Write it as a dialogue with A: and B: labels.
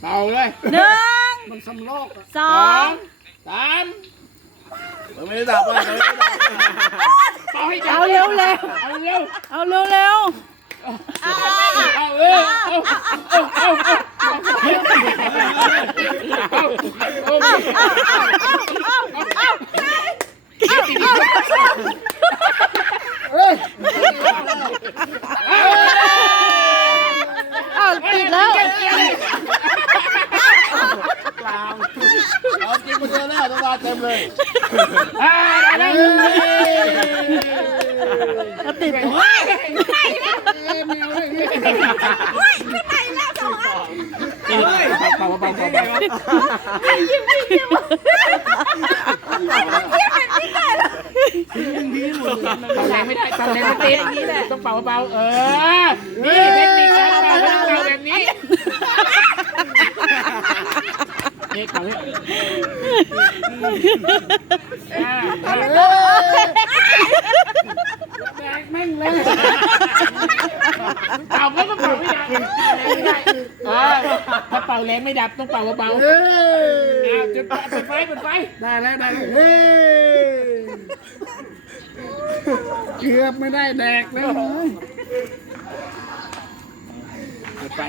A: เป่าเลย
B: หนึ่ง
C: มันสำลอกอะ
B: ส
A: ส
B: อ
A: องงสามมันไม่ได้ดับเลยมันไม่ได้ดับเป่าให้ดับ
B: เอาเร็วเร็ว
A: เอาเร็ว
B: เอาเร็วเร็ว
A: เอาเร็วเอาเอาเอาเอาเอา
C: เอ้ย
B: เอาติดแล้ว
A: เอากินมาเจอแล้วต้องมาเต็มเลยอ่าได้เลย
B: เอาติด
C: เอ้ยแมวเลยนี่
A: เป่าเป่าเป่าเป่าเป่าแรงไม่ได้เป่าแรงไม่ติดต้องเป่าเบาเออนี่เทคนิคการเป่าต้องเป่าแบบนี้นี่ เป่าให้อ่า
C: แดกแม่งเลย
A: เป่าแล้วก็เป่าไม่ดับไม่ได้อ่าถ้าเป่าแรงไม่ดับต้องเป่าเบาๆ
C: เอ้
A: ยจุดไฟเปิดไฟเปิดไฟ
C: ได้แล้วได้แล้วเฮ้ยเกือบไม่ได้แดกแล้ว
A: เปิดไฟ